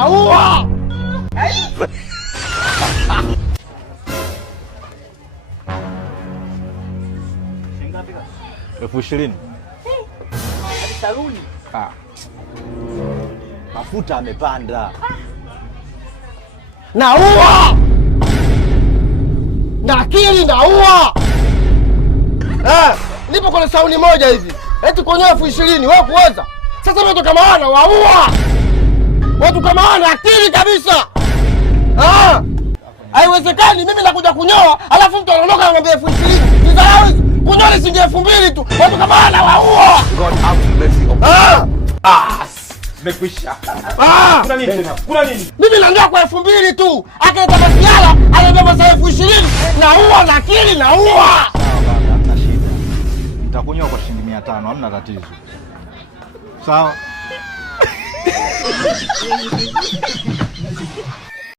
naua. $20,000. Hadi saluni. Mafuta amepanda. Naua. Na akili naua. Nipo kwenye sauni moja hivi. Eti kwenye $20,000 wewe kuweza. Sasa watu kama wana waua. Watu kama wana akili kabisa. Haiwezekani mimi nakuja kunyoa, alafu mtu anaondoka anamwambia $20,000. Nidharau hizi. Kunyoa ni shilingi $2,000 tu. Watu kama wana waua. God have mercy. Nimekwisha. Kuna nini tena? Kuna nini? Mimi nanyoa kwa $2,000 tu. Akileta masiala, anabeba masa $20,000. Naua na akili naua. Hamna shida. Nitakunyoa kwa shilingi 500, hamna tatizo. Sawa.